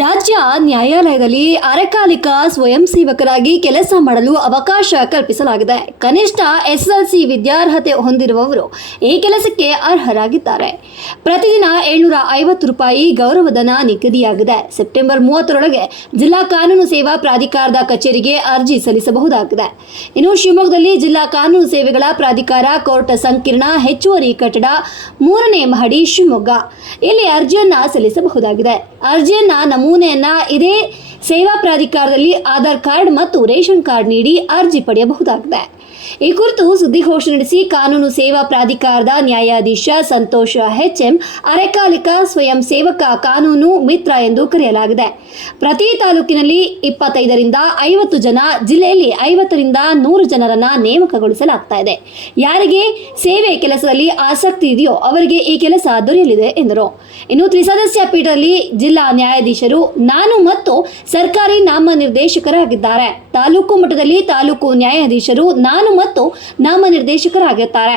ರಾಜ್ಯ ನ್ಯಾಯಾಲಯದಲ್ಲಿ ಅರೆಕಾಲಿಕ ಸ್ವಯಂ ಸೇವಕರಾಗಿ ಕೆಲಸ ಮಾಡಲು ಅವಕಾಶ ಕಲ್ಪಿಸಲಾಗಿದೆ. ಕನಿಷ್ಠ ಎಸ್ಎಸ್ಎಲ್ಸಿ ವಿದ್ಯಾರ್ಹತೆ ಹೊಂದಿರುವವರು ಈ ಕೆಲಸಕ್ಕೆ ಅರ್ಹರಾಗಿದ್ದಾರೆ. ಪ್ರತಿದಿನ 750 ರೂಪಾಯಿ ಗೌರವಧನ ನಿಗದಿಯಾಗಿದೆ. ಸೆಪ್ಟೆಂಬರ್ 30ರೊಳಗೆ ಜಿಲ್ಲಾ ಕಾನೂನು ಸೇವಾ ಪ್ರಾಧಿಕಾರದ ಕಚೇರಿಗೆ ಅರ್ಜಿ ಸಲ್ಲಿಸಬಹುದಾಗಿದೆ. ಇನ್ನು ಶಿವಮೊಗ್ಗದಲ್ಲಿ ಜಿಲ್ಲಾ ಕಾನೂನು ಸೇವೆಗಳ ಪ್ರಾಧಿಕಾರ ಕೋರ್ಟ್ ಸಂಕೀರ್ಣ ಹೆಚ್ಚುವರಿ ಕಟ್ಟಡ 3ನೇ ಮಹಡಿ ಶಿವಮೊಗ್ಗ ಇಲ್ಲಿ ಅರ್ಜಿಯನ್ನ ಸಲ್ಲಿಸಬಹುದಾಗಿದೆ. ಅರ್ಜಿಯನ್ನ ನಮೂನೆಯನ್ನ ಇದೇ ಸೇವಾ ಪ್ರಾಧಿಕಾರದಲ್ಲಿ ಆಧಾರ್ ಕಾರ್ಡ್ ಮತ್ತು ರೇಷನ್ ಕಾರ್ಡ್ ನೀಡಿ ಅರ್ಜಿ ಪಡೆಯಬಹುದಾಗಿದೆ. ಈ ಕುರಿತು ಸುದ್ದಿಗೋಷ್ಠಿ ನಡೆಸಿ ಕಾನೂನು ಸೇವಾ ಪ್ರಾಧಿಕಾರದ ನ್ಯಾಯಾಧೀಶ ಸಂತೋಷ್ HM ಅರೆಕಾಲಿಕ ಸ್ವಯಂ ಸೇವಕ ಕಾನೂನು ಮಿತ್ರ ಎಂದು ಕರೆಯಲಾಗಿದೆ. ಪ್ರತಿ ತಾಲೂಕಿನಲ್ಲಿ 25ರಿಂದ 50 ಜನ, ಜಿಲ್ಲೆಯಲ್ಲಿ 50ರಿಂದ 100 ಜನರನ್ನ ನೇಮಕಗೊಳಿಸಲಾಗ್ತಾ ಇದೆ. ಯಾರಿಗೆ ಸೇವೆ ಕೆಲಸದಲ್ಲಿ ಆಸಕ್ತಿ ಇದೆಯೋ ಅವರಿಗೆ ಈ ಕೆಲಸ ದೊರೆಯಲಿದೆ ಎಂದರು. ಇನ್ನು ತ್ರಿಸದಸ್ಯ ಪೀಠದಲ್ಲಿ ಜಿಲ್ಲಾ ನ್ಯಾಯಾಧೀಶರು ನಾನು ಮತ್ತು ಸರ್ಕಾರಿ ನಾಮನಿರ್ದೇಶಕರಾಗಿದ್ದಾರೆ. ತಾಲೂಕು ಮಟ್ಟದಲ್ಲಿ ತಾಲೂಕು ನ್ಯಾಯಾಧೀಶರು ನಾನು ಮತ್ತು ನಾಮನಿರ್ದೇಶಕರಾಗಿರ್ತಾರೆ.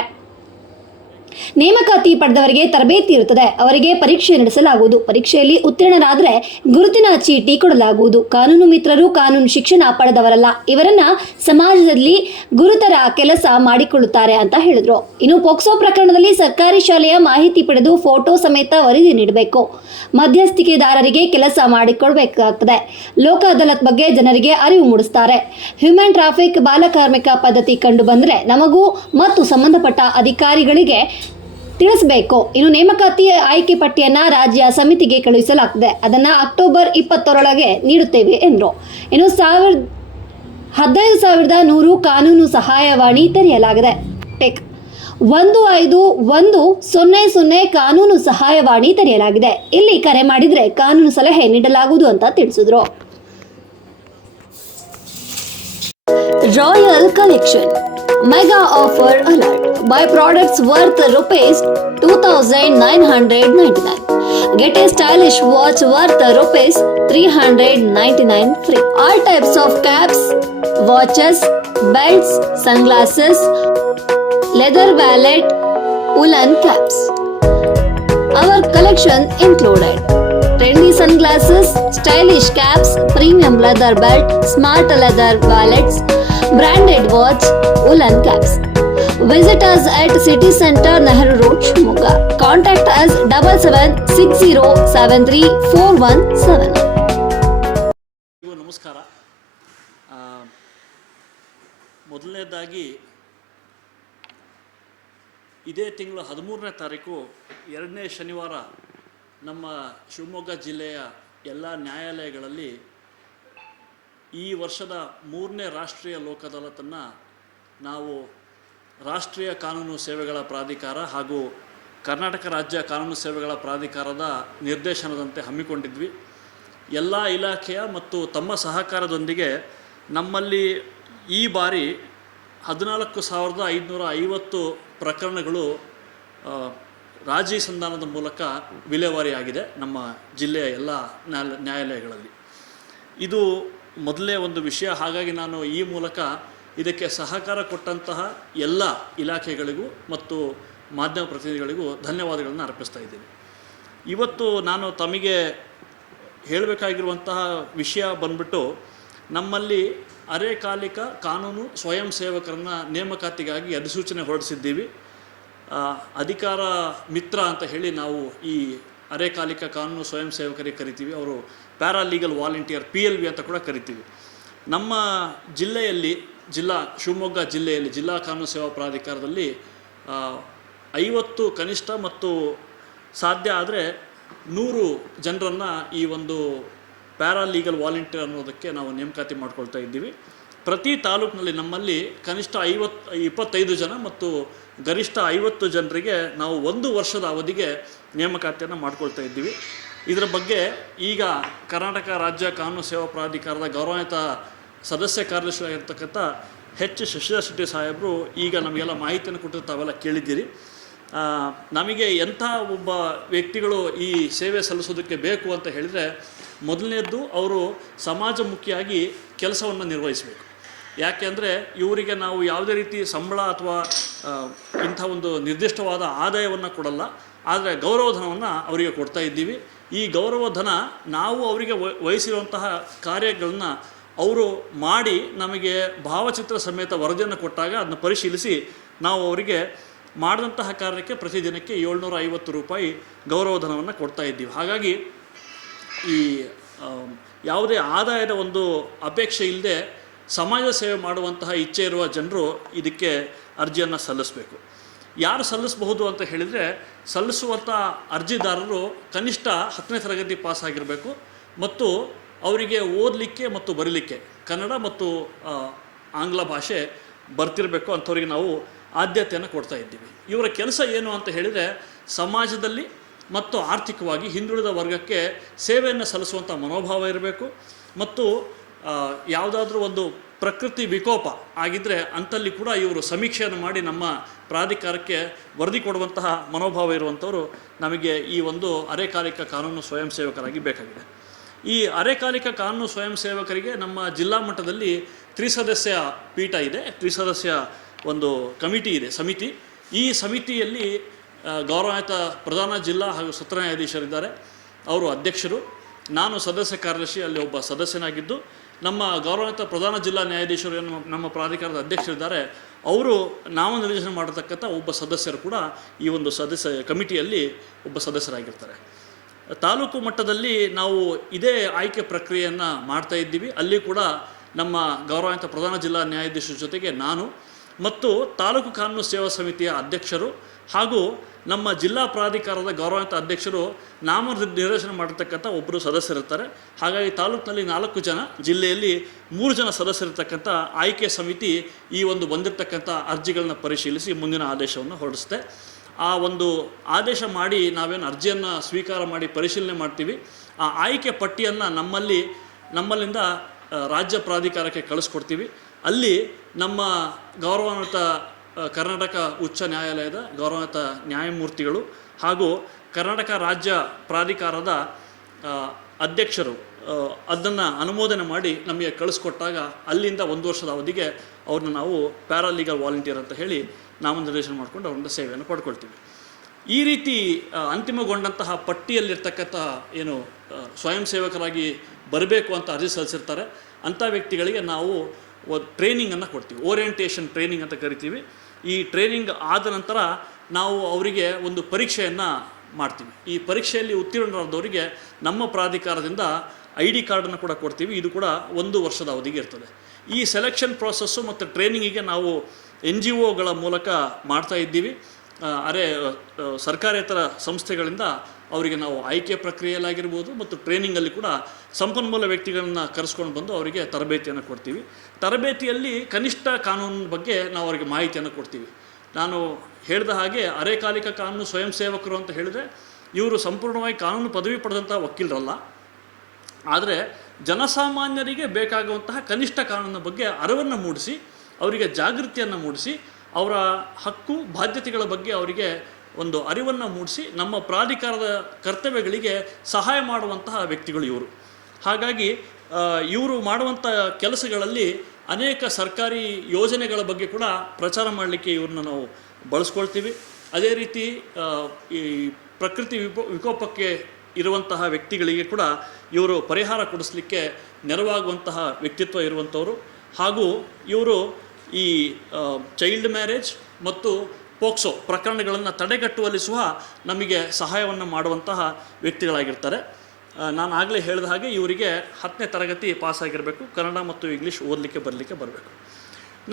ನೇಮಕಾತಿ ಪಡೆದವರಿಗೆ ತರಬೇತಿ ಇರುತ್ತದೆ. ಅವರಿಗೆ ಪರೀಕ್ಷೆ ನಡೆಸಲಾಗುವುದು. ಪರೀಕ್ಷೆಯಲ್ಲಿ ಉತ್ತೀರ್ಣರಾದರೆ ಗುರುತಿನ ಚೀಟಿ ಕೊಡಲಾಗುವುದು. ಕಾನೂನು ಮಿತ್ರರು ಕಾನೂನು ಶಿಕ್ಷಣ ಪಡೆದವರಲ್ಲ. ಇವರನ್ನ ಸಮಾಜದಲ್ಲಿ ಗುರುತರ ಕೆಲಸ ಮಾಡಿಕೊಳ್ಳುತ್ತಾರೆ ಅಂತ ಹೇಳಿದ್ರು. ಇನ್ನು ಪೋಕ್ಸೋ ಪ್ರಕರಣದಲ್ಲಿ ಸರ್ಕಾರಿ ಶಾಲೆಯ ಮಾಹಿತಿ ಪಡೆದು ಫೋಟೋ ಸಮೇತ ವರದಿ ನೀಡಬೇಕು. ಮಧ್ಯಸ್ಥಿಕೆದಾರರಿಗೆ ಕೆಲಸ ಮಾಡಿಕೊಡಬೇಕಾಗ್ತದೆ. ಲೋಕ ಅದಾಲತ್ ಬಗ್ಗೆ ಜನರಿಗೆ ಅರಿವು ಮೂಡಿಸ್ತಾರೆ. ಹ್ಯೂಮನ್ ಟ್ರಾಫಿಕ್ ಬಾಲಕಾರ್ಮಿಕ ಪದ್ಧತಿ ಕಂಡು ಬಂದರೆ ನಮಗೂ ಮತ್ತು ಸಂಬಂಧಪಟ್ಟ ಅಧಿಕಾರಿಗಳಿಗೆ ತಿಳಿಸಬೇಕು. ಇನ್ನು ನೇಮಕಾತಿ ಆಯ್ಕೆ ಪಟ್ಟಿಯನ್ನ ರಾಜ್ಯ ಸಮಿತಿಗೆ ಕಳುಹಿಸಲಾಗಿದೆ. ಅದನ್ನ ಅಕ್ಟೋಬರ್ 20ರೊಳಗೆ ನೀಡುತ್ತೇವೆ ಎಂದರು. ಇನ್ನು 15,100 ಕಾನೂನು ಸಹಾಯವಾಣಿ ತೆರೆಯಲಾಗಿದೆ. ಟೆಕ್ 151000 ಕಾನೂನು ಸಹಾಯವಾಣಿ ತೆರೆಯಲಾಗಿದೆ. ಇಲ್ಲಿ ಕರೆ ಮಾಡಿದ್ರೆ ಕಾನೂನು ಸಲಹೆ ನೀಡಲಾಗುವುದು ಅಂತ ತಿಳಿಸಿದ್ರು. Royal collection Mega offer alert. Buy products worth rupees 2,999. Get a stylish watch worth rupees 399 free. All types of caps, watches, belts, sunglasses, leather wallet, woolen caps. Our collection included trendy sunglasses, stylish caps, premium leather belt, smart leather wallets, branded watch, woolen caps. Visit us at City Center, Nehru Road, Shimoga. Contact us 7760734117. ನಮಸ್ಕಾರ. ಮೊದಲನೇದಾಗಿ ಇದೇ ತಿಂಗಳು 13ನೇ ತಾರೀಕು 2ನೇ ಶನಿವಾರ ನಮ್ಮ ಶಿವಮೊಗ್ಗ ಜಿಲ್ಲೆಯ ಎಲ್ಲ ನ್ಯಾಯಾಲಯಗಳಲ್ಲಿ ಈ ವರ್ಷದ 3ನೇ ರಾಷ್ಟ್ರೀಯ ಲೋಕ ಅದಾಲತನ್ನು ನಾವು ರಾಷ್ಟ್ರೀಯ ಕಾನೂನು ಸೇವೆಗಳ ಪ್ರಾಧಿಕಾರ ಹಾಗೂ ಕರ್ನಾಟಕ ರಾಜ್ಯ ಕಾನೂನು ಸೇವೆಗಳ ಪ್ರಾಧಿಕಾರದ ನಿರ್ದೇಶನದಂತೆ ಹಮ್ಮಿಕೊಂಡಿದ್ವಿ. ಎಲ್ಲ ಇಲಾಖೆಯ ಮತ್ತು ತಮ್ಮ ಸಹಕಾರದೊಂದಿಗೆ ನಮ್ಮಲ್ಲಿ ಈ ಬಾರಿ 14,550 ಪ್ರಕರಣಗಳು ರಾಜಿ ಸಂಧಾನದ ಮೂಲಕ ವಿಲೇವಾರಿಯಾಗಿದೆ ನಮ್ಮ ಜಿಲ್ಲೆಯ ಎಲ್ಲ ನ್ಯಾಯಾಲಯಗಳಲ್ಲಿ. ಇದು ಮೊದಲೇ ಒಂದು ವಿಷಯ. ಹಾಗಾಗಿ ನಾನು ಈ ಮೂಲಕ ಇದಕ್ಕೆ ಸಹಕಾರ ಕೊಟ್ಟಂತಹ ಎಲ್ಲ ಇಲಾಖೆಗಳಿಗೂ ಮತ್ತು ಮಾಧ್ಯಮ ಪ್ರತಿನಿಧಿಗಳಿಗೂ ಧನ್ಯವಾದಗಳನ್ನು ಅರ್ಪಿಸ್ತಾ ಇದ್ದೀನಿ. ಇವತ್ತು ನಾನು ತಮಗೆ ಹೇಳಬೇಕಾಗಿರುವಂತಹ ವಿಷಯ ಬಂದ್ಬಿಟ್ಟು, ನಮ್ಮಲ್ಲಿ ಅರೆಕಾಲಿಕ ಕಾನೂನು ಸ್ವಯಂ ಸೇವಕರನ್ನ ನೇಮಕಾತಿಗಾಗಿ ಅಧಿಸೂಚನೆ ಹೊರಡಿಸಿದ್ದೀವಿ. ಅಧಿಕಾರ ಮಿತ್ರ ಅಂತ ಹೇಳಿ ನಾವು ಈ ಅರೆಕಾಲಿಕ ಕಾನೂನು ಸ್ವಯಂ ಸೇವಕರಿಗೆ ಕರಿತೀವಿ. ಅವರು ಪ್ಯಾರಾಲೀಗಲ್ ವಾಲಂಟಿಯರ್ PLV ಅಂತ ಕೂಡ ಕರಿತೀವಿ. ನಮ್ಮ ಜಿಲ್ಲೆಯಲ್ಲಿ ಶಿವಮೊಗ್ಗ ಜಿಲ್ಲೆಯಲ್ಲಿ ಜಿಲ್ಲಾ ಕಾನೂನು ಸೇವಾ ಪ್ರಾಧಿಕಾರದಲ್ಲಿ 50 ಕನಿಷ್ಠ ಮತ್ತು ಸಾಧ್ಯ ಆದರೆ 100 ಜನರನ್ನು ಈ ಒಂದು ಪ್ಯಾರಾಲೀಗಲ್ ವಾಲಂಟಿಯರ್ ಅನ್ನೋದಕ್ಕೆ ನಾವು ನೇಮಕಾತಿ ಮಾಡ್ಕೊಳ್ತಾ ಇದ್ದೀವಿ. ಪ್ರತಿ ತಾಲೂಕಿನಲ್ಲಿ ನಮ್ಮಲ್ಲಿ ಕನಿಷ್ಠ 25 ಜನ ಮತ್ತು ಗರಿಷ್ಠ 50 ಜನರಿಗೆ ನಾವು 1 ವರ್ಷದ ಅವಧಿಗೆ ನೇಮಕಾತಿಯನ್ನು ಮಾಡ್ಕೊಳ್ತಾ ಇದ್ದೀವಿ. ಇದರ ಬಗ್ಗೆ ಈಗ ಕರ್ನಾಟಕ ರಾಜ್ಯ ಕಾನೂನು ಸೇವಾ ಪ್ರಾಧಿಕಾರದ ಗೌರವಾನ್ವಿತ ಸದಸ್ಯ ಕಾರ್ಯದರ್ಶಿಯಾಗಿರ್ತಕ್ಕಂಥ ಶಶಿಧರ್ ಶೆಟ್ಟಿ ಸಾಹೇಬರು ಈಗ ನಮಗೆಲ್ಲ ಮಾಹಿತಿಯನ್ನು ಕೊಟ್ಟು ತಾವೆಲ್ಲ ಕೇಳಿದ್ದೀರಿ. ನಮಗೆ ಎಂಥ ಒಬ್ಬ ವ್ಯಕ್ತಿಗಳು ಈ ಸೇವೆ ಸಲ್ಲಿಸೋದಕ್ಕೆ ಬೇಕು ಅಂತ ಹೇಳಿದರೆ, ಮೊದಲನೇದ್ದು ಅವರು ಸಮಾಜಮುಖಿಯಾಗಿ ಕೆಲಸವನ್ನು ನಿರ್ವಹಿಸಬೇಕು. ಯಾಕೆ ಅಂದರೆ ಇವರಿಗೆ ನಾವು ಯಾವುದೇ ರೀತಿ ಸಂಬಳ ಅಥವಾ ಇಂಥ ಒಂದು ನಿರ್ದಿಷ್ಟವಾದ ಆದಾಯವನ್ನು ಕೊಡಲ್ಲ. ಆದರೆ ಗೌರವಧನವನ್ನು ಅವರಿಗೆ ಕೊಡ್ತಾ ಇದ್ದೀವಿ. ಈ ಗೌರವಧನ ನಾವು ಅವರಿಗೆ ವಹಿಸಿರುವಂತಹ ಕಾರ್ಯಗಳನ್ನು ಅವರು ಮಾಡಿ ನಮಗೆ ಭಾವಚಿತ್ರ ಸಮೇತ ವರದಿಯನ್ನು ಕೊಟ್ಟಾಗ ಅದನ್ನು ಪರಿಶೀಲಿಸಿ ನಾವು ಅವರಿಗೆ ಮಾಡಿದಂತಹ ಕಾರ್ಯಕ್ಕೆ ಪ್ರತಿದಿನಕ್ಕೆ 750 ರೂಪಾಯಿ ಗೌರವಧನವನ್ನು ಕೊಡ್ತಾ ಇದ್ದೀವಿ. ಹಾಗಾಗಿ ಈ ಯಾವುದೇ ಆದಾಯದ ಒಂದು ಅಪೇಕ್ಷೆ ಇಲ್ಲದೆ ಸಮಾಜ ಸೇವೆ ಮಾಡುವಂತಹ ಇಚ್ಛೆ ಇರುವ ಜನರು ಇದಕ್ಕೆ ಅರ್ಜಿಯನ್ನು ಸಲ್ಲಿಸಬೇಕು. ಯಾರು ಸಲ್ಲಿಸಬಹುದು ಅಂತ ಹೇಳಿದರೆ, ಸಲ್ಲಿಸುವಂಥ ಅರ್ಜಿದಾರರು ಕನಿಷ್ಠ 10ನೇ ತರಗತಿ ಪಾಸ್ ಆಗಿರಬೇಕು ಮತ್ತು ಅವರಿಗೆ ಓದಲಿಕ್ಕೆ ಮತ್ತು ಬರೀಲಿಕ್ಕೆ ಕನ್ನಡ ಮತ್ತು ಆಂಗ್ಲ ಭಾಷೆ ಬರ್ತಿರಬೇಕು. ಅಂಥವ್ರಿಗೆ ನಾವು ಆದ್ಯತೆಯನ್ನು ಕೊಡ್ತಾ ಇದ್ದೀವಿ. ಇವರ ಕೆಲಸ ಏನು ಅಂತ ಹೇಳಿದರೆ, ಸಮಾಜದಲ್ಲಿ ಮತ್ತು ಆರ್ಥಿಕವಾಗಿ ಹಿಂದುಳಿದ ವರ್ಗಕ್ಕೆ ಸೇವೆಯನ್ನು ಸಲ್ಲಿಸುವಂಥ ಮನೋಭಾವ ಇರಬೇಕು ಮತ್ತು ಯಾವುದಾದ್ರೂ ಒಂದು ಪ್ರಕೃತಿ ವಿಕೋಪ ಆಗಿದ್ದರೆ ಅಂಥಲ್ಲಿ ಕೂಡ ಇವರು ಸಮೀಕ್ಷೆಯನ್ನು ಮಾಡಿ ನಮ್ಮ ಪ್ರಾಧಿಕಾರಕ್ಕೆ ವರದಿ ಕೊಡುವಂತಹ ಮನೋಭಾವ ಇರುವಂಥವರು ನಮಗೆ ಈ ಒಂದು ಅರೆಕಾಲಿಕ ಕಾನೂನು ಸ್ವಯಂ ಸೇವಕರಾಗಿ ಬೇಕಾಗಿದೆ. ಈ ಅರೆಕಾಲಿಕ ಕಾನೂನು ಸ್ವಯಂ ಸೇವಕರಿಗೆ ನಮ್ಮ ಜಿಲ್ಲಾ ಮಟ್ಟದಲ್ಲಿ 3 ಸದಸ್ಯ ಪೀಠ ಇದೆ, 3 ಸದಸ್ಯ ಒಂದು ಕಮಿಟಿ ಇದೆ, ಸಮಿತಿ. ಈ ಸಮಿತಿಯಲ್ಲಿ ಗೌರವಾನ್ವಿತ ಪ್ರಧಾನ ಜಿಲ್ಲಾ ಹಾಗೂ ಸತ್ರ ನ್ಯಾಯಾಧೀಶರಿದ್ದಾರೆ, ಅವರು ಅಧ್ಯಕ್ಷರು. ನಾನು ಸದಸ್ಯ ಕಾರ್ಯದರ್ಶಿ, ಅಲ್ಲಿ ಒಬ್ಬ ಸದಸ್ಯನಾಗಿದ್ದು, ನಮ್ಮ ಗೌರವಾನ್ವಿತ ಪ್ರಧಾನ ಜಿಲ್ಲಾ ನ್ಯಾಯಾಧೀಶರು ನಮ್ಮ ಪ್ರಾಧಿಕಾರದ ಅಧ್ಯಕ್ಷರಿದ್ದಾರೆ, ಅವರು ನಾಮನಿರ್ದೇಶನ ಮಾಡತಕ್ಕಂಥ ಒಬ್ಬ ಸದಸ್ಯರು ಕೂಡ ಈ ಒಂದು ಕಮಿಟಿಯಲ್ಲಿ ಒಬ್ಬ ಸದಸ್ಯರಾಗಿರ್ತಾರೆ. ತಾಲೂಕು ಮಟ್ಟದಲ್ಲಿ ನಾವು ಇದೇ ಆಯ್ಕೆ ಪ್ರಕ್ರಿಯೆಯನ್ನು ಮಾಡ್ತಾ ಇದ್ದೀವಿ. ಅಲ್ಲಿ ಕೂಡ ನಮ್ಮ ಗೌರವಾನ್ವಿತ ಪ್ರಧಾನ ಜಿಲ್ಲಾ ನ್ಯಾಯಾಧೀಶರ ಜೊತೆಗೆ ನಾನು ಮತ್ತು ತಾಲೂಕು ಕಾನೂನು ಸೇವಾ ಸಮಿತಿಯ ಅಧ್ಯಕ್ಷರು ಹಾಗೂ ನಮ್ಮ ಜಿಲ್ಲಾ ಪ್ರಾಧಿಕಾರದ ಗೌರವಾನ್ವಿತ ಅಧ್ಯಕ್ಷರು ನಾಮನಿರ್ದೇಶನ ಮಾಡಿರ್ತಕ್ಕಂಥ ಒಬ್ಬರು ಸದಸ್ಯರಿರ್ತಾರೆ. ಹಾಗಾಗಿ ತಾಲೂಕಿನಲ್ಲಿ 4 ಜನ, ಜಿಲ್ಲೆಯಲ್ಲಿ 3 ಜನ ಸದಸ್ಯರಿರ್ತಕ್ಕಂಥ ಆಯ್ಕೆ ಸಮಿತಿ ಈ ಒಂದು ಬಂದಿರತಕ್ಕಂಥ ಅರ್ಜಿಗಳನ್ನ ಪರಿಶೀಲಿಸಿ ಮುಂದಿನ ಆದೇಶವನ್ನು ಹೊರಡಿಸುತ್ತೆ. ಆ ಒಂದು ಆದೇಶ ಮಾಡಿ ನಾವೇನು ಅರ್ಜಿಯನ್ನು ಸ್ವೀಕಾರ ಮಾಡಿ ಪರಿಶೀಲನೆ ಮಾಡ್ತೀವಿ, ಆ ಆಯ್ಕೆ ಪಟ್ಟಿಯನ್ನು ನಮ್ಮಲ್ಲಿಂದ ರಾಜ್ಯ ಪ್ರಾಧಿಕಾರಕ್ಕೆ ಕಳಿಸ್ಕೊಡ್ತೀವಿ. ಅಲ್ಲಿ ನಮ್ಮ ಗೌರವಾನ್ವಿತ ಕರ್ನಾಟಕ ಉಚ್ಚ ನ್ಯಾಯಾಲಯದ ಗೌರವಾನ್ವಿತ ನ್ಯಾಯಮೂರ್ತಿಗಳು ಹಾಗೂ ಕರ್ನಾಟಕ ರಾಜ್ಯ ಪ್ರಾಧಿಕಾರದ ಅಧ್ಯಕ್ಷರು ಅದನ್ನು ಅನುಮೋದನೆ ಮಾಡಿ ನಮಗೆ ಕಳಿಸ್ಕೊಟ್ಟಾಗ ಅಲ್ಲಿಂದ 1 ವರ್ಷದ ಅವಧಿಗೆ ಅವ್ರನ್ನ ನಾವು ಪ್ಯಾರಾಲೀಗಲ್ ವಾಲಂಟಿಯರ್ ಅಂತ ಹೇಳಿ ನಾಮನಿರ್ದೇಶನ ಮಾಡಿಕೊಂಡು ಅವರಿಂದ ಸೇವೆಯನ್ನು ಪಡ್ಕೊಳ್ತೀವಿ. ಈ ರೀತಿ ಅಂತಿಮಗೊಂಡಂತಹ ಪಟ್ಟಿಯಲ್ಲಿರ್ತಕ್ಕಂಥ ಏನು ಸ್ವಯಂ ಸೇವಕರಾಗಿ ಬರಬೇಕು ಅಂತ ಅರ್ಜಿ ಸಲ್ಲಿಸಿರ್ತಾರೆ, ಅಂಥ ವ್ಯಕ್ತಿಗಳಿಗೆ ನಾವು ಟ್ರೈನಿಂಗನ್ನು ಕೊಡ್ತೀವಿ. ಓರಿಯೆಂಟೇಷನ್ ಟ್ರೈನಿಂಗ್ ಅಂತ ಕರಿತೀವಿ. ಈ ಟ್ರೈನಿಂಗ್ ಆದ ನಂತರ ನಾವು ಅವರಿಗೆ ಒಂದು ಪರೀಕ್ಷೆಯನ್ನು ಮಾಡ್ತೀವಿ. ಈ ಪರೀಕ್ಷೆಯಲ್ಲಿ ಉತ್ತೀರ್ಣರಾದವರಿಗೆ ನಮ್ಮ ಪ್ರಾಧಿಕಾರದಿಂದ ID ಕಾರ್ಡನ್ನು ಕೂಡ ಕೊಡ್ತೀವಿ. ಇದು ಕೂಡ 1 ವರ್ಷದ ಅವಧಿಗೆ ಇರ್ತದೆ. ಈ ಸೆಲೆಕ್ಷನ್ ಪ್ರೋಸೆಸ್ಸು ಮತ್ತು ಟ್ರೈನಿಂಗಿಗೆ ನಾವು NGOಗಳ ಮೂಲಕ ಮಾಡ್ತಾ ಇದ್ದೀವಿ. ಸರ್ಕಾರೇತರ ಸಂಸ್ಥೆಗಳಿಂದ ಅವರಿಗೆ ನಾವು ಆಯ್ಕೆ ಪ್ರಕ್ರಿಯೆಯಲ್ಲಾಗಿರ್ಬೋದು ಮತ್ತು ಟ್ರೈನಿಂಗಲ್ಲಿ ಕೂಡ ಸಂಪನ್ಮೂಲ ವ್ಯಕ್ತಿಗಳನ್ನು ಕರೆಸ್ಕೊಂಡು ಬಂದು ಅವರಿಗೆ ತರಬೇತಿಯನ್ನು ಕೊಡ್ತೀವಿ. ತರಬೇತಿಯಲ್ಲಿ ಕನಿಷ್ಠ ಕಾನೂನಿನ ಬಗ್ಗೆ ನಾವು ಅವರಿಗೆ ಮಾಹಿತಿಯನ್ನು ಕೊಡ್ತೀವಿ. ನಾನು ಹೇಳಿದ ಹಾಗೆ ಅರೆಕಾಲಿಕ ಕಾನೂನು ಸ್ವಯಂ ಸೇವಕರು ಅಂತ ಹೇಳಿದರೆ ಇವರು ಸಂಪೂರ್ಣವಾಗಿ ಕಾನೂನು ಪದವಿ ಪಡೆದಂಥ ವಕೀಲರಲ್ಲ. ಆದರೆ ಜನಸಾಮಾನ್ಯರಿಗೆ ಬೇಕಾಗುವಂತಹ ಕನಿಷ್ಠ ಕಾನೂನಿನ ಬಗ್ಗೆ ಅರಿವನ್ನು ಮೂಡಿಸಿ, ಅವರಿಗೆ ಜಾಗೃತಿಯನ್ನು ಮೂಡಿಸಿ, ಅವರ ಹಕ್ಕು ಬಾಧ್ಯತೆಗಳ ಬಗ್ಗೆ ಅವರಿಗೆ ಒಂದು ಅರಿವನ್ನು ಮೂಡಿಸಿ ನಮ್ಮ ಪ್ರಾಧಿಕಾರದ ಕರ್ತವ್ಯಗಳಿಗೆ ಸಹಾಯ ಮಾಡುವಂತಹ ವ್ಯಕ್ತಿಗಳು ಇವರು. ಹಾಗಾಗಿ ಇವರು ಮಾಡುವಂಥ ಕೆಲಸಗಳಲ್ಲಿ ಅನೇಕ ಸರ್ಕಾರಿ ಯೋಜನೆಗಳ ಬಗ್ಗೆ ಕೂಡ ಪ್ರಚಾರ ಮಾಡಲಿಕ್ಕೆ ಇವ್ರನ್ನ ನಾವು ಬಳಸ್ಕೊಳ್ತೀವಿ. ಅದೇ ರೀತಿ ಈ ಪ್ರಕೃತಿ ವಿಕೋಪಕ್ಕೆ ಇರುವಂತಹ ವ್ಯಕ್ತಿಗಳಿಗೆ ಕೂಡ ಇವರು ಪರಿಹಾರ ಕೊಡಿಸಲಿಕ್ಕೆ ನೆರವಾಗುವಂತಹ ವ್ಯಕ್ತಿತ್ವ ಇರುವಂಥವರು. ಹಾಗೂ ಇವರು ಈ ಚೈಲ್ಡ್ ಮ್ಯಾರೇಜ್ ಮತ್ತು ಪೋಕ್ಸೋ ಪ್ರಕರಣಗಳನ್ನು ತಡೆಗಟ್ಟುವಲ್ಲಿ ಸಹ ನಮಗೆ ಸಹಾಯವನ್ನು ಮಾಡುವಂತಹ ವ್ಯಕ್ತಿಗಳಾಗಿರ್ತಾರೆ. ನಾನು ಆಗಲೇ ಹೇಳಿದ ಹಾಗೆ ಇವರಿಗೆ 10ನೇ ತರಗತಿ ಪಾಸಾಗಿರಬೇಕು, ಕನ್ನಡ ಮತ್ತು ಇಂಗ್ಲೀಷ್ ಓದಲಿಕ್ಕೆ ಬರಬೇಕು.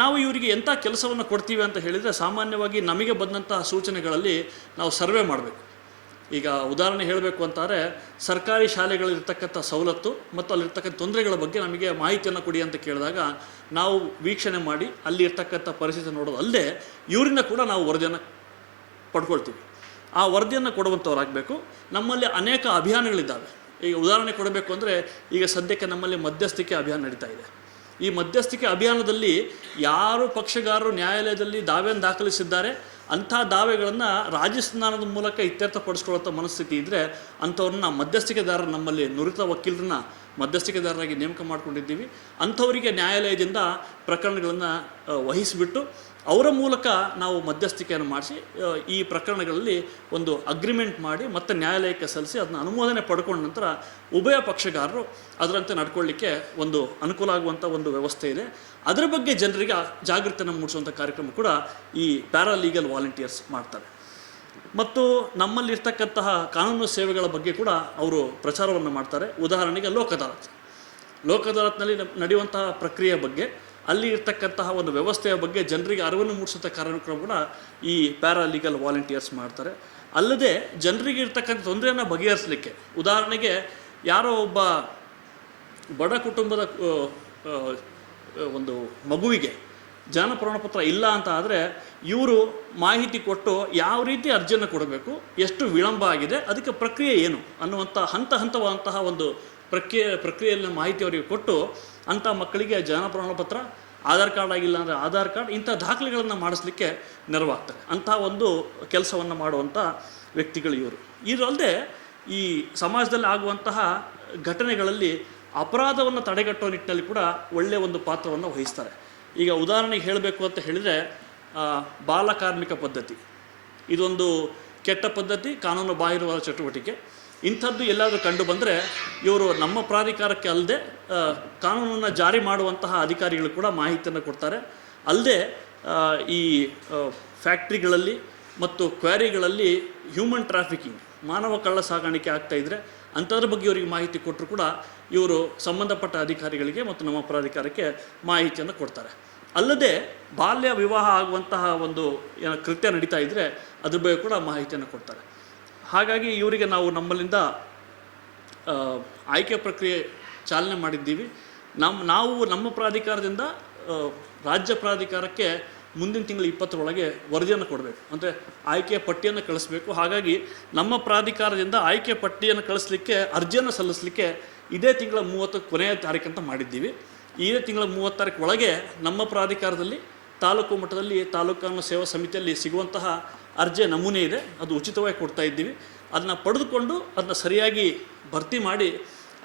ನಾವು ಇವರಿಗೆ ಎಂಥ ಕೆಲಸವನ್ನು ಕೊಡ್ತೀವಿ ಅಂತ ಹೇಳಿದರೆ, ಸಾಮಾನ್ಯವಾಗಿ ನಮಗೆ ಬಂದಂತಹ ಸೂಚನೆಗಳಲ್ಲಿ ನಾವು ಸರ್ವೆ ಮಾಡಬೇಕು. ಈಗ ಉದಾಹರಣೆ ಹೇಳಬೇಕು ಅಂತಾರೆ, ಸರ್ಕಾರಿ ಶಾಲೆಗಳಿರ್ತಕ್ಕಂಥ ಸವಲತ್ತು ಮತ್ತು ಅಲ್ಲಿರ್ತಕ್ಕಂಥ ತೊಂದರೆಗಳ ಬಗ್ಗೆ ನಮಗೆ ಮಾಹಿತಿಯನ್ನು ಕೊಡಿ ಅಂತ ಕೇಳಿದಾಗ ನಾವು ವೀಕ್ಷಣೆ ಮಾಡಿ ಅಲ್ಲಿ ಇರ್ತಕ್ಕಂಥ ಪರಿಸ್ಥಿತಿ ನೋಡೋದು ಅಲ್ಲದೆ ಇವರಿಂದ ಕೂಡ ನಾವು ವರದಿಯನ್ನು ಪಡ್ಕೊಳ್ತೀವಿ. ಆ ವರದಿಯನ್ನು ಕೊಡುವಂಥವ್ರಾಗಬೇಕು. ನಮ್ಮಲ್ಲಿ ಅನೇಕ ಅಭಿಯಾನಗಳಿದ್ದಾವೆ. ಈಗ ಉದಾಹರಣೆ ಕೊಡಬೇಕು ಅಂದರೆ, ಈಗ ಸದ್ಯಕ್ಕೆ ನಮ್ಮಲ್ಲಿ ಮಧ್ಯಸ್ಥಿಕೆ ಅಭಿಯಾನ ನಡೀತಾ ಇದೆ. ಈ ಮಧ್ಯಸ್ಥಿಕೆ ಅಭಿಯಾನದಲ್ಲಿ ಯಾರು ಪಕ್ಷಗಾರರು ನ್ಯಾಯಾಲಯದಲ್ಲಿ ದಾವೆಯನ್ನು ದಾಖಲಿಸಿದ್ದಾರೆ ಅಂಥ ದಾವೆಗಳನ್ನು ರಾಜಸ್ಥಾನದ ಮೂಲಕ ಇತ್ಯರ್ಥಪಡಿಸ್ಕೊಳ್ಳುವಂಥ ಮನಸ್ಥಿತಿ ಇದ್ದರೆ ಅಂಥವ್ರನ್ನ ಮಧ್ಯಸ್ಥಿಕೆದಾರರು, ನಮ್ಮಲ್ಲಿ ನುರಿತ ವಕೀಲರನ್ನ ಮಧ್ಯಸ್ಥಿಕೆದಾರರಾಗಿ ನೇಮಕ ಮಾಡ್ಕೊಂಡಿದ್ದೀವಿ. ಅಂಥವರಿಗೆ ನ್ಯಾಯಾಲಯದಿಂದ ಪ್ರಕರಣಗಳನ್ನು ವಹಿಸಿಬಿಟ್ಟು ಅವರ ಮೂಲಕ ನಾವು ಮಧ್ಯಸ್ಥಿಕೆಯನ್ನು ಮಾಡಿಸಿ ಈ ಪ್ರಕರಣಗಳಲ್ಲಿ ಒಂದು ಅಗ್ರಿಮೆಂಟ್ ಮಾಡಿ ಮತ್ತೆ ನ್ಯಾಯಾಲಯಕ್ಕೆ ಸಲ್ಲಿಸಿ ಅದನ್ನ ಅನುಮೋದನೆ ಪಡ್ಕೊಂಡ ನಂತರ ಉಭಯ ಪಕ್ಷಗಾರರು ಅದರಂತೆ ನಡ್ಕೊಳ್ಳಿಕ್ಕೆ ಒಂದು ಅನುಕೂಲ ಆಗುವಂಥ ಒಂದು ವ್ಯವಸ್ಥೆ ಇದೆ. ಅದರ ಬಗ್ಗೆ ಜನರಿಗೆ ಜಾಗೃತಿಯನ್ನು ಮೂಡಿಸುವಂಥ ಕಾರ್ಯಕ್ರಮ ಕೂಡ ಈ ಪ್ಯಾರಾಲೀಗಲ್ ವಾಲಂಟಿಯರ್ಸ್ ಮಾಡ್ತಾರೆ. ಮತ್ತು ನಮ್ಮಲ್ಲಿರ್ತಕ್ಕಂತಹ ಕಾನೂನು ಸೇವೆಗಳ ಬಗ್ಗೆ ಕೂಡ ಅವರು ಪ್ರಚಾರವನ್ನು ಮಾಡ್ತಾರೆ. ಉದಾಹರಣೆಗೆ ಲೋಕ್ ಅದಾಲತ್ನಲ್ಲಿ ನಡೆಯುವಂತಹ ಪ್ರಕ್ರಿಯೆ ಬಗ್ಗೆ, ಅಲ್ಲಿ ಇರ್ತಕ್ಕಂತಹ ಒಂದು ವ್ಯವಸ್ಥೆಯ ಬಗ್ಗೆ ಜನರಿಗೆ ಅರಿವನ್ನು ಮೂಡಿಸುವಂಥ ಕಾರ್ಯಕ್ರಮ ಕೂಡ ಈ ಪ್ಯಾರಾಲೀಗಲ್ ವಾಲಂಟಿಯರ್ಸ್ ಮಾಡ್ತಾರೆ. ಅಲ್ಲದೆ ಜನರಿಗೆ ಇರ್ತಕ್ಕಂಥ ತೊಂದರೆಯನ್ನು ಬಗೆಹರಿಸಲಿಕ್ಕೆ, ಉದಾಹರಣೆಗೆ ಯಾರೋ ಒಬ್ಬ ಬಡ ಕುಟುಂಬದ ಒಂದು ಮಗುವಿಗೆ ಜನನ ಪ್ರಮಾಣಪತ್ರ ಇಲ್ಲ ಅಂತ ಆದರೆ ಇವರು ಮಾಹಿತಿ ಕೊಟ್ಟು ಯಾವ ರೀತಿ ಅರ್ಜಿಯನ್ನು ಕೊಡಬೇಕು, ಎಷ್ಟು ವಿಳಂಬ ಆಗಿದೆ, ಅದಕ್ಕೆ ಪ್ರಕ್ರಿಯೆ ಏನು ಅನ್ನುವಂಥ ಹಂತವಾದಂತಹ ಒಂದು ಪ್ರಕ್ರಿಯೆಯಲ್ಲಿ ಮಾಹಿತಿ ಅವರಿಗೆ ಕೊಟ್ಟು ಅಂಥ ಮಕ್ಕಳಿಗೆ ಜನನ ಪ್ರಮಾಣಪತ್ರ, ಆಧಾರ್ ಕಾರ್ಡ್ ಆಗಿಲ್ಲ ಅಂದರೆ ಆಧಾರ್ ಕಾರ್ಡ್, ಇಂಥ ದಾಖಲೆಗಳನ್ನು ಮಾಡಿಸ್ಲಿಕ್ಕೆ ನೆರವಾಗ್ತಾರೆ. ಅಂಥ ಒಂದು ಕೆಲಸವನ್ನು ಮಾಡುವಂಥ ವ್ಯಕ್ತಿಗಳು ಇವರು. ಇದಲ್ಲದೆ ಈ ಸಮಾಜದಲ್ಲಿ ಆಗುವಂತಹ ಘಟನೆಗಳಲ್ಲಿ ಅಪರಾಧವನ್ನು ತಡೆಗಟ್ಟುವ ನಿಟ್ಟಿನಲ್ಲಿ ಕೂಡ ಒಳ್ಳೆಯ ಒಂದು ಪಾತ್ರವನ್ನು ವಹಿಸ್ತಾರೆ. ಈಗ ಉದಾಹರಣೆಗೆ ಹೇಳಬೇಕು ಅಂತ ಹೇಳಿದರೆ, ಬಾಲ ಕಾರ್ಮಿಕ ಪದ್ಧತಿ ಇದೊಂದು ಕೆಟ್ಟ ಪದ್ಧತಿ, ಕಾನೂನು ಬಾಹಿರವಾದ ಚಟುವಟಿಕೆ. ಇಂಥದ್ದು ಎಲ್ಲಾದರೂ ಕಂಡು ಬಂದರೆ ಇವರು ನಮ್ಮ ಪ್ರಾಧಿಕಾರಕ್ಕೆ ಅಲ್ಲದೆ ಕಾನೂನನ್ನು ಜಾರಿ ಮಾಡುವಂತಹ ಅಧಿಕಾರಿಗಳು ಕೂಡ ಮಾಹಿತಿಯನ್ನು ಕೊಡ್ತಾರೆ. ಅಲ್ಲದೆ ಈ ಫ್ಯಾಕ್ಟ್ರಿಗಳಲ್ಲಿ ಮತ್ತು ಕ್ವಾರಿಗಳಲ್ಲಿ ಹ್ಯೂಮನ್ ಟ್ರಾಫಿಕಿಂಗ್, ಮಾನವ ಕಳ್ಳ ಸಾಗಾಣಿಕೆ ಆಗ್ತಾಯಿದ್ರೆ ಅಂಥದ್ರ ಬಗ್ಗೆ ಇವರಿಗೆ ಮಾಹಿತಿ ಕೊಟ್ಟರು ಕೂಡ ಇವರು ಸಂಬಂಧಪಟ್ಟ ಅಧಿಕಾರಿಗಳಿಗೆ ಮತ್ತು ನಮ್ಮ ಪ್ರಾಧಿಕಾರಕ್ಕೆ ಮಾಹಿತಿಯನ್ನು ಕೊಡ್ತಾರೆ. ಅಲ್ಲದೆ ಬಾಲ್ಯ ವಿವಾಹ ಆಗುವಂತಹ ಒಂದು ಕೃತ್ಯ ನಡೀತಾ ಇದ್ದರೆ ಅದ್ರ ಬಗ್ಗೆ ಕೂಡ ಮಾಹಿತಿಯನ್ನು ಕೊಡ್ತಾರೆ. ಹಾಗಾಗಿ ಇವರಿಗೆ ನಾವು ನಮ್ಮಲ್ಲಿಂದ ಆಯ್ಕೆ ಪ್ರಕ್ರಿಯೆ ಚಾಲನೆ ಮಾಡಿದ್ದೀವಿ. ನಮ್ಮ ಪ್ರಾಧಿಕಾರದಿಂದ ರಾಜ್ಯ ಪ್ರಾಧಿಕಾರಕ್ಕೆ ಮುಂದಿನ ತಿಂಗಳು 20ರೊಳಗೆ ವರದಿಯನ್ನು ಕೊಡಬೇಕು, ಅಂದರೆ ಆಯ್ಕೆಯ ಪಟ್ಟಿಯನ್ನು ಕಳಿಸ್ಬೇಕು. ಹಾಗಾಗಿ ನಮ್ಮ ಪ್ರಾಧಿಕಾರದಿಂದ ಆಯ್ಕೆ ಪಟ್ಟಿಯನ್ನು ಕಳಿಸ್ಲಿಕ್ಕೆ ಅರ್ಜಿಯನ್ನು ಸಲ್ಲಿಸಲಿಕ್ಕೆ ಇದೇ ತಿಂಗಳ 30 ಕೊನೆಯ ತಾರೀಕು ಅಂತ ಮಾಡಿದ್ದೀವಿ. ಇದೇ ತಿಂಗಳ 30 ತಾರೀಕು ಒಳಗೆ ನಮ್ಮ ಪ್ರಾಧಿಕಾರದಲ್ಲಿ ತಾಲೂಕು ಮಟ್ಟದಲ್ಲಿ ತಾಲೂಕು ಕಾನೂನು ಸೇವಾ ಸಮಿತಿಯಲ್ಲಿ ಸಿಗುವಂತಹ ಅರ್ಜಿಯ ನಮೂನೆ ಇದೆ, ಅದು ಉಚಿತವಾಗಿ ಕೊಡ್ತಾ ಇದ್ದೀವಿ. ಅದನ್ನು ಪಡೆದುಕೊಂಡು ಅದನ್ನ ಸರಿಯಾಗಿ ಭರ್ತಿ ಮಾಡಿ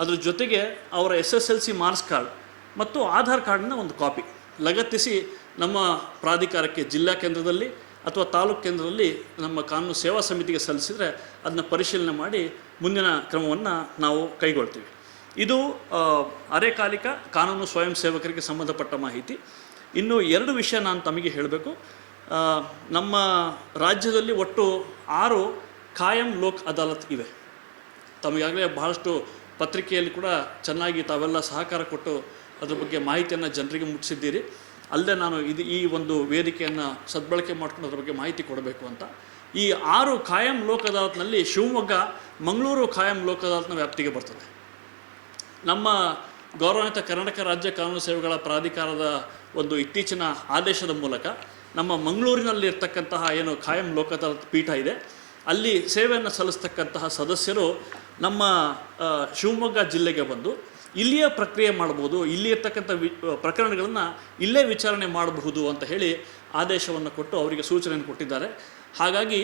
ಅದ್ರ ಜೊತೆಗೆ ಅವರ SSLC ಮಾರ್ಕ್ಸ್ ಕಾರ್ಡ್ ಮತ್ತು ಆಧಾರ್ ಕಾರ್ಡ್ನ ಒಂದು ಕಾಪಿ ಲಗತ್ತಿಸಿ ನಮ್ಮ ಪ್ರಾಧಿಕಾರಕ್ಕೆ ಜಿಲ್ಲಾ ಕೇಂದ್ರದಲ್ಲಿ ಅಥವಾ ತಾಲೂಕು ಕೇಂದ್ರದಲ್ಲಿ ನಮ್ಮ ಕಾನೂನು ಸೇವಾ ಸಮಿತಿಗೆ ಸಲ್ಲಿಸಿದರೆ ಅದನ್ನ ಪರಿಶೀಲನೆ ಮಾಡಿ ಮುಂದಿನ ಕ್ರಮವನ್ನು ನಾವು ಕೈಗೊಳ್ತೀವಿ. ಇದು ಅರೆಕಾಲಿಕ ಕಾನೂನು ಸ್ವಯಂ ಸೇವಕರಿಗೆ ಸಂಬಂಧಪಟ್ಟ ಮಾಹಿತಿ. ಇನ್ನು 2 ವಿಷಯ ನಾನು ತಮಗೆ ಹೇಳಬೇಕು. ನಮ್ಮ ರಾಜ್ಯದಲ್ಲಿ ಒಟ್ಟು 6 ಖಾಯಂ ಲೋಕ್ ಅದಾಲತ್ ಇವೆ. ತಮಗಾಗಲೇ ಬಹಳಷ್ಟು ಪತ್ರಿಕೆಯಲ್ಲಿ ಕೂಡ ಚೆನ್ನಾಗಿ ತಾವೆಲ್ಲ ಸಹಕಾರ ಕೊಟ್ಟು ಅದ್ರ ಬಗ್ಗೆ ಮಾಹಿತಿಯನ್ನು ಜನರಿಗೆ ಮುಟ್ಟಿಸಿದ್ದೀರಿ. ಅಲ್ಲದೆ ನಾನು ಈ ಒಂದು ವೇದಿಕೆಯನ್ನು ಸದ್ಬಳಕೆ ಮಾಡ್ಕೊಂಡು ಅದ್ರ ಬಗ್ಗೆ ಮಾಹಿತಿ ಕೊಡಬೇಕು ಅಂತ. ಈ 6 ಖಾಯಂ ಲೋಕ್ ಅದಾಲತ್ನಲ್ಲಿ ಶಿವಮೊಗ್ಗ, ಮಂಗಳೂರು ಖಾಯಂ ಲೋಕ್ ಅದಾಲತ್ನ ವ್ಯಾಪ್ತಿಗೆ ಬರ್ತದೆ. ನಮ್ಮ ಗೌರವಾನ್ವಿತ ಕರ್ನಾಟಕ ರಾಜ್ಯ ಕಾನೂನು ಸೇವೆಗಳ ಪ್ರಾಧಿಕಾರದ ಒಂದು ಇತ್ತೀಚಿನ ಆದೇಶದ ಮೂಲಕ ನಮ್ಮ ಮಂಗಳೂರಿನಲ್ಲಿರ್ತಕ್ಕಂತಹ ಏನು ಖಾಯಂ ಲೋಕ್ ಅದಾಲತ್ ಪೀಠ ಇದೆ, ಅಲ್ಲಿ ಸೇವೆಯನ್ನು ಸಲ್ಲಿಸ್ತಕ್ಕಂತಹ ಸದಸ್ಯರು ನಮ್ಮ ಶಿವಮೊಗ್ಗ ಜಿಲ್ಲೆಗೆ ಬಂದು ಇಲ್ಲಿಯೇ ಪ್ರಕ್ರಿಯೆ ಮಾಡ್ಬೋದು, ಇಲ್ಲಿ ಇರ್ತಕ್ಕಂಥ ಪ್ರಕರಣಗಳನ್ನು ಇಲ್ಲೇ ವಿಚಾರಣೆ ಮಾಡಬಹುದು ಅಂತ ಹೇಳಿ ಆದೇಶವನ್ನು ಕೊಟ್ಟು ಅವರಿಗೆ ಸೂಚನೆಯನ್ನು ಕೊಟ್ಟಿದ್ದಾರೆ. ಹಾಗಾಗಿ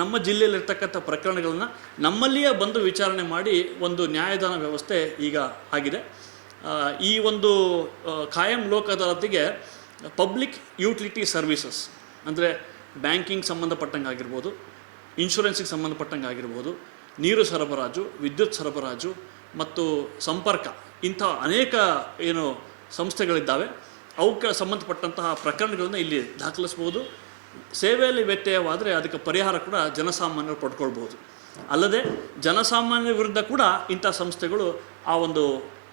ನಮ್ಮ ಜಿಲ್ಲೆಯಲ್ಲಿರ್ತಕ್ಕಂಥ ಪ್ರಕರಣಗಳನ್ನು ನಮ್ಮಲ್ಲಿಯೇ ಬಂದು ವಿಚಾರಣೆ ಮಾಡಿ ಒಂದು ನ್ಯಾಯದಾನ ವ್ಯವಸ್ಥೆ ಈಗ ಆಗಿದೆ. ಈ ಒಂದು ಖಾಯಂ ಲೋಕ್ ಅದಾಲತಿಗೆ ಪಬ್ಲಿಕ್ ಯುಟಿಲಿಟಿ ಸರ್ವಿಸಸ್ ಅಂದರೆ ಬ್ಯಾಂಕಿಂಗ್ ಸಂಬಂಧಪಟ್ಟಂಗೆ ಆಗಿರ್ಬೋದು, ಇನ್ಶೂರೆನ್ಸಿಗೆ ಸಂಬಂಧಪಟ್ಟಂಗೆ ಆಗಿರ್ಬೋದು, ನೀರು ಸರಬರಾಜು, ವಿದ್ಯುತ್ ಸರಬರಾಜು ಮತ್ತು ಸಂಪರ್ಕ, ಇಂಥ ಅನೇಕ ಏನು ಸಂಸ್ಥೆಗಳಿದ್ದಾವೆ. ಅವಕ್ಕೆ ಸಂಬಂಧಪಟ್ಟಂತಹ ಪ್ರಕರಣಗಳನ್ನು ಇಲ್ಲಿ ದಾಖಲಿಸ್ಬೋದು. ಸೇವೆಯಲ್ಲಿ ವ್ಯತ್ಯಯವಾದರೆ ಅದಕ್ಕೆ ಪರಿಹಾರ ಕೂಡ ಜನಸಾಮಾನ್ಯರು ಪಡ್ಕೊಳ್ಬೋದು. ಅಲ್ಲದೆ ಜನಸಾಮಾನ್ಯರ ವಿರುದ್ಧ ಕೂಡ ಇಂಥ ಸಂಸ್ಥೆಗಳು ಆ ಒಂದು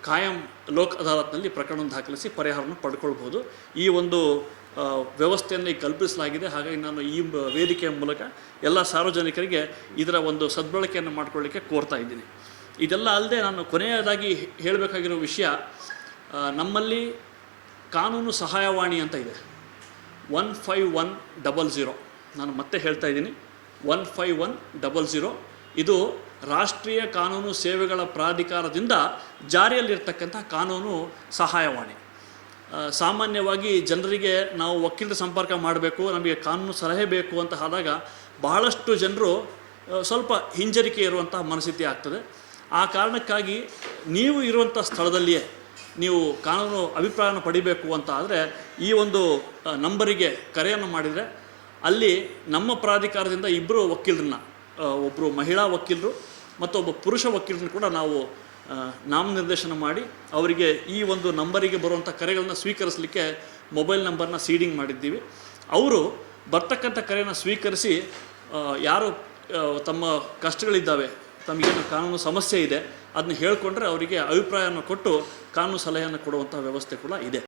ಖಾಯಂ ಲೋಕ್ ಅದಾಲತ್ನಲ್ಲಿ ಪ್ರಕರಣವನ್ನು ದಾಖಲಿಸಿ ಪರಿಹಾರವನ್ನು ಪಡ್ಕೊಳ್ಬೋದು. ಈ ಒಂದು ವ್ಯವಸ್ಥೆಯನ್ನು ಈಗ ಕಲ್ಪಿಸಲಾಗಿದೆ. ಹಾಗಾಗಿ ನಾನು ಈ ವೇದಿಕೆಯ ಮೂಲಕ ಎಲ್ಲ ಸಾರ್ವಜನಿಕರಿಗೆ ಇದರ ಒಂದು ಸದ್ಬಳಕೆಯನ್ನು ಮಾಡಿಕೊಳ್ಳಿಕ್ಕೆ ಕೋರ್ತಾ ಇದ್ದೀನಿ. ಇದೆಲ್ಲ ಅಲ್ಲದೆ ನಾನು ಕೊನೆಯದಾಗಿ ಹೇಳಬೇಕಾಗಿರೋ ವಿಷಯ, ನಮ್ಮಲ್ಲಿ ಕಾನೂನು ಸಹಾಯವಾಣಿ ಅಂತ ಇದೆ 15100. ನಾನು ಮತ್ತೆ ಹೇಳ್ತಾ ಇದ್ದೀನಿ 15100. ಇದು ರಾಷ್ಟ್ರೀಯ ಕಾನೂನು ಸೇವೆಗಳ ಪ್ರಾಧಿಕಾರದಿಂದ ಜಾರಿಯಲ್ಲಿರ್ತಕ್ಕಂಥ ಕಾನೂನು ಸಹಾಯವಾಣಿ. ಸಾಮಾನ್ಯವಾಗಿ ಜನರಿಗೆ ನಾವು ವಕೀಲರ ಸಂಪರ್ಕ ಮಾಡಬೇಕು, ನಮಗೆ ಕಾನೂನು ಸಲಹೆ ಬೇಕು ಅಂತ ಆದಾಗ ಬಹಳಷ್ಟು ಜನರು ಸ್ವಲ್ಪ ಹಿಂಜರಿಕೆ ಇರುವಂತಹ ಮನಸ್ಥಿತಿ ಆಗ್ತದೆ. ಆ ಕಾರಣಕ್ಕಾಗಿ ನೀವು ಇರುವಂಥ ಸ್ಥಳದಲ್ಲಿಯೇ ನೀವು ಕಾನೂನು ಅಭಿಪ್ರಾಯವನ್ನು ಪಡಿಬೇಕು ಅಂತ ಆದರೆ ಈ ಒಂದು ನಂಬರಿಗೆ ಕರೆಯನ್ನು ಮಾಡಿದರೆ ಅಲ್ಲಿ ನಮ್ಮ ಪ್ರಾಧಿಕಾರದಿಂದ ಇಬ್ಬರು ವಕೀಲರನ್ನ, ಒಬ್ಬರು ಮಹಿಳಾ ವಕೀಲರು ಮತ್ತು ಒಬ್ಬ ಪುರುಷ ವಕೀಲರನ್ನು ಕೂಡ ನಾವು ನಾಮನಿರ್ದೇಶನ ಮಾಡಿ ಅವರಿಗೆ ಈ ಒಂದು ನಂಬರಿಗೆ ಬರುವಂಥ ಕರೆಗಳನ್ನ ಸ್ವೀಕರಿಸಲಿಕ್ಕೆ ಮೊಬೈಲ್ ನಂಬರ್ನ ಸೀಡಿಂಗ್ ಮಾಡಿದ್ದೀವಿ. ಅವರು ಬರ್ತಕ್ಕಂಥ ಕರೆಯನ್ನು ಸ್ವೀಕರಿಸಿ ಯಾರು ತಮ್ಮ ಕಷ್ಟಗಳಿದ್ದಾವೆ, ತಮಗೇನು ಕಾನೂನು ಸಮಸ್ಯೆ ಇದೆ ಅದನ್ನ ಹೇಳ್ಕೊಂಡ್ರೆ ಅವರಿಗೆ ಅಭಿಪ್ರಾಯವನ್ನು ಕೊಟ್ಟು ಕಾನೂನು ಸಲಹೆಯನ್ನು ಕೊಡುವಂಥ ವ್ಯವಸ್ಥೆ ಕೂಡ ಇದೆ.